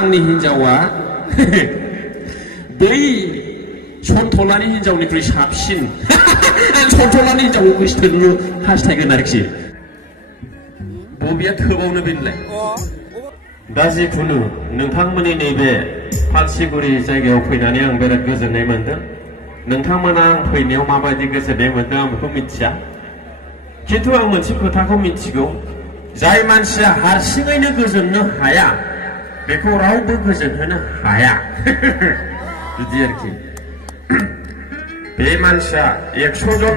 आंनि हिनजावा बै सनथलानि हिनजावनिख्रुइ साबसिन आं सनथलानि हिनजावखौ गोसोथोनो हास्थायगोन आरोखि बबेया थोबावनो बेनलाय दा जिखुनु नोंथांमोननि नैबे फालसिगुरि जायगायाव फैनानै आं बिराद गोजोननाय मोनदों नोंथांमोना आं फैनायाव माबायदि गोजोननाय मोनदों आं बेखौ मिथिया खिन्थु आं मोनसे खोथाखौ मिथिगौ जाय मानसिया हारसिङैनो गोजोननो हाया बेखौ रावबो गोजोनहोनो हाया बिदि आरोखि बे मानसिया 100 जन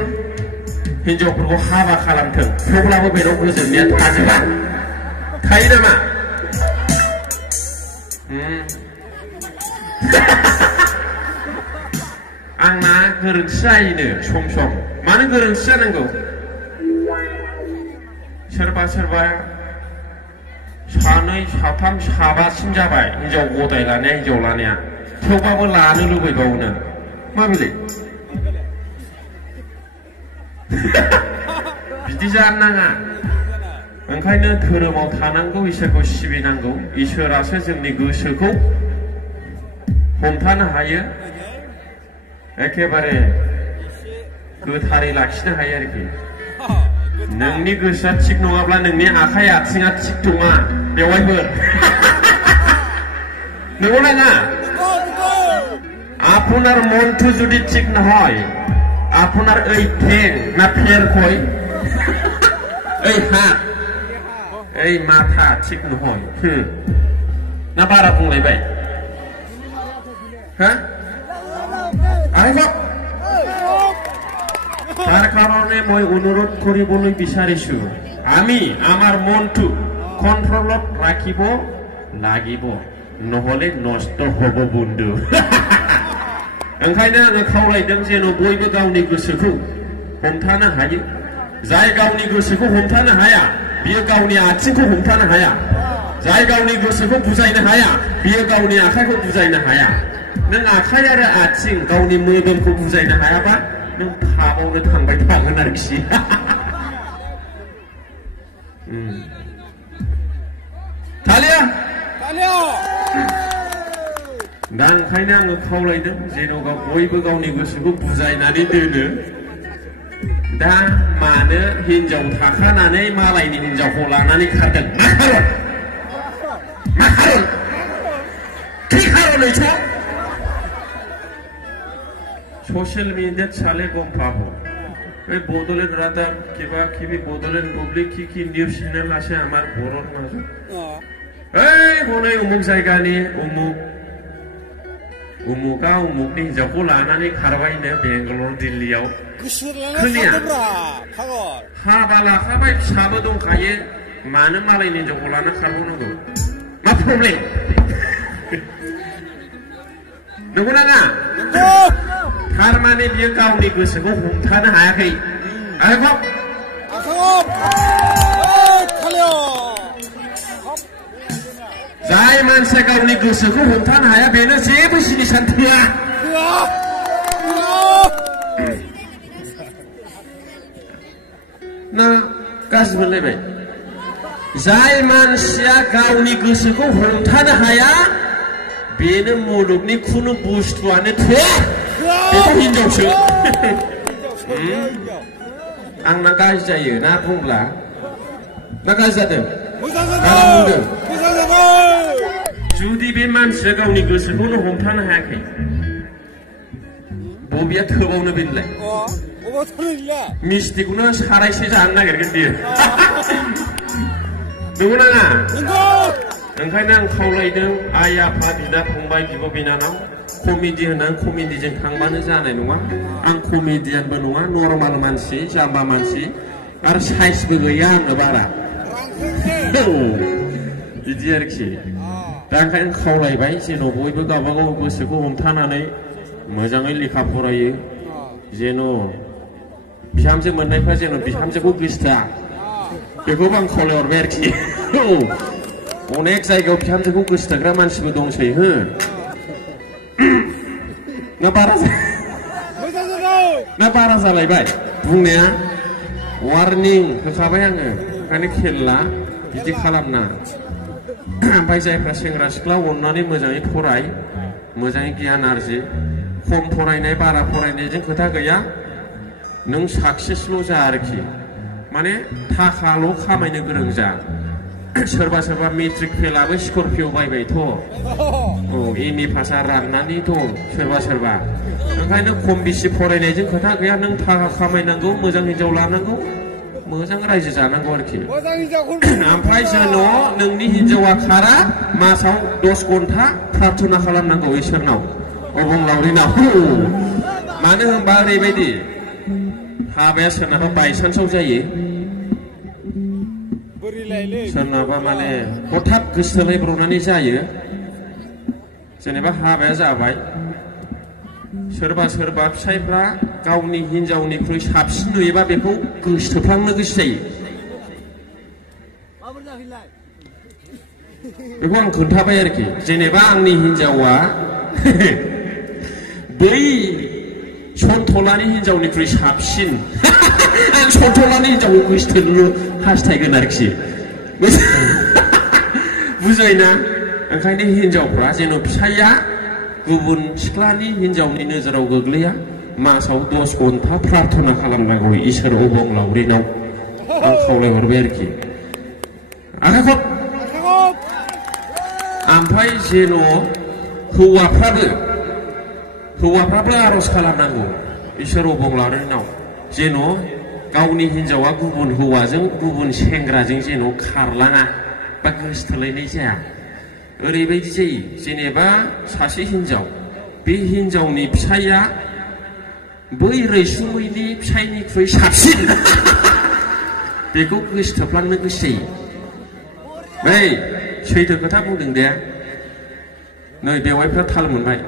हिनजावफोरखौ हाबा खालामथों थेवब्लाबो बेनाव गोजोननाया थाजोबा थायो नामा आंना गोरोन्थि जायोनो सम सम मानो गोरोन्थि जानांगौ सोरबा सोरबा सानै साथाम साबासिम जाबाय हिनजाव गदाय लानाया हिनजाव लानाया थेवबाबो लानो लुबैबावोनो माबोरै बिदि जानो नाङा ओंखायनो धोरोमाव थानांगौ इसोरखौ सिबिनांगौ इसोरासो जोंनि गोसोखौ हमथानो हायो एखेबारे गोथारै लाखिनो हायो आरोखि नोंनि गोसोआ थिग नङाब्ला नोंनि आखाइ आथिङा थिग नङा बेवहायफोर नंगौ ना আপনার মনটো যদি ঠিক না হয় আপনার এই ঠ্যাং না ফের কই এই হাত এই মাথা ঠিক নহয় না বারা বুंलायबाय হ্যাঁ আরেকবার তার কারণে মই অনুরোধ কৰিবলৈ বিচাৰিছো আমি আমাৰ মনটো কন্ট্ৰলত ৰাখিব লাগিব নহলে নষ্ট হ'ব বন্ধু ओंखायनो आङो खावलायदों जेन' बयबो गावनि गोसोखौ हमथानो हायो जाय गावनि गोसोखौ हमथानो हाया बियो गावनि आथिंखौ हमथानो हाया जाय गावनि गोसोखौ बुजायनो हाया बियो गावनि आखाइखौ बुजायनो हाया नों आखाइ आरो आथिं गावनि मोदोमखौ बुजायनो हायाबा नों फाबावनो थांबाय थागोन आरोखि थालिया दा ओंखायनो आङो खावलायदों जेन'बा बयबो गावनि गोसोखौ बुजायनानै दोनो दा मानो हिनजाव थाखानानै मालायनि हिनजावखौ लानानै खारदों मा खारन কি কারণে ছ সোশ্যাল মিডিয়া চালে গম পাবো এই বদলের রাদা কিবা কিবি বদলের পাবলিক কি নিউজ চ্যানেল আছে আমার বড়র মাঝে এই হনে অমুক জায়গানি उमुका उमुकनि हिनजावखौ लानानै खारबायनो बेंगालर दिल्लीयाव खोनाया हाबा लाखाबाय फिसाबो दंखायो मानो मालायनि हिनजावखौ लाना खारबावनांगौ मा प्रब्लेम नंगौना नङा थारमाने बियो गावनि गोसोखौ हमथानो हायाखै आरोबाव जाय मानसिया गावनि गोसोखौ हमथानो हाया बेनो जेबो जिनिसानो थोआ ना गाज्रि मोनलायबाय जाय मानसिया गावनि गोसोखौ हमथानो हाया बेनो मुलुगनि खुनु बुस्थुआनो थोआ बेखौ हिनजावसो आंना गाज्रि जायो ना बुंब्ला ना गाज्रि जादों बुंदों जुदि बे मानसिया गावनि गोसोखौनो हमथानो हायाखै बबेया थोबावनो बेनलाय मिस्टिखौनो सारायसे जानो नागिरगोन बियो नंगौ ना ओंखायनो आं खावलायदों आइ आफा बिदा फंबाय बिब' बिनानाव कमेडि होननानै कमेडिजों थांबानो जानाय नङा आं कमेडियानबो नङा नर्माल मानसि जाम्बा मानसि आरो साइसबो गैया आंनो बारा बिदि आरोखि दा ओंखायनो खावलायबाय जेन' बयबो गावबागाव गोसोखौ हमथानानै मोजाङै लेखा फरायो जेन' बिहामजो मोननायफ्रा जेन' बिहामजोखौ गोसोथोआ बेखौबो आं खावलायहरबाय आरोखि अनेक जायगायाव बिहामजोखौ गोसोथोग्रा मानसिबो दंसै हो ना बारा जालायबाय बुंनाया वार्निं होखाबाय आङो ओंखायनो खेल ला बिदि खालामना ओमफ्राय जायफ्रा सेंग्रा सिख्ला अननानै मोजाङै फराय मोजाङै गियान आरजि खम फरायनाय बारा फरायनायजों खोथा गैया नों साक्सेसल' जा आरोखि माने थाखाल' खामायनो गोरों जा सोरबा सोरबा मेट्रिक फेलाबो स्करपिअ बायबायथ' औ एमए पासआ राननानै दं सोरबा सोरबा ओंखायनो खम बेसि फरायनायजों खोथा गैया नों थाखा खामायनांगौ मोजां हिनजाव लानांगौ मोजां रायजो जानांगौ आरोखि ओमफ्राय जेन' नोंनि हिनजावा खारा मासाव 10 घन्टा प्रार्थना खालामनांगौ इसोरनाव अबंलावरिनाव मानो होनबा ओरैबायदि हाबाया सोरनाबा बायसान्सआव जायो सोरनाबा माने हठात गोसोथोलायब्रबनानै जायो जेनेबा हाबाया जाबाय सोरबा सोरबा फिसायफ्रा गावनि हिनजावनिख्रुइ साबसिन नुयोबा बेखौ गोसोथोफ्लांनो गोसो जायो बेखौ आं खोन्थाबाय आरोखि जेनेबा आंनि हिनजावा बै सन्थलानि हिनजावनिख्रुइ साबसिन आं सन्थलानि हिनजावखौ गोसोथोनो हास्थायगोन आरोखि बुजायना ओंखायनो हिनजावफ्रा जेन' फिसाइया गुबुन सिख्लानि हिनजावनि नोजोराव गोग्लैया मासाव 10 घन्टा प्रार्थना खालामनांगौ इसोर अबंलावरिनाव आं खावलायहरबाय आरोखि आखाइ खब ओमफ्राय जेन' हौवाफ्राबो आर'ज खालामनांगौ इसोर अबंलावरिनाव जेन' गावनि हिनजावा गुबुन हौवाजों गुबुन सेंग्राजों जेन' खारलाङा बा गोसोथोलायनाय जाया ओरैबायदि जायो जेनेबा सासे हिनजाव बे हिनजावनि फिसाइया बै रैसुमैनि फिसाइनिख्रुइ साबसिन बेखौ गोसोथोफ्लांनो गोसो जायो नै सैथो खोथा बुंदों दे नै बेवाइफ्रा थाल मोनबाय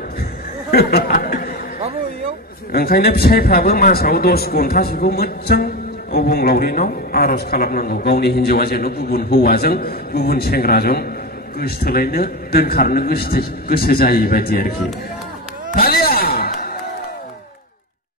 ओंखायनो फिसाइफ्राबो मासाव 10 घन्टासोखौ मोजां अबंलावरिनाव आर'ज खालामनांगौ गावनि हिनजावा जेन' गुबुन हौवाजों गुबुन सेंग्राजों गोसोथोलायनो दोनखारनो गोसो जायै बायदि आरोखि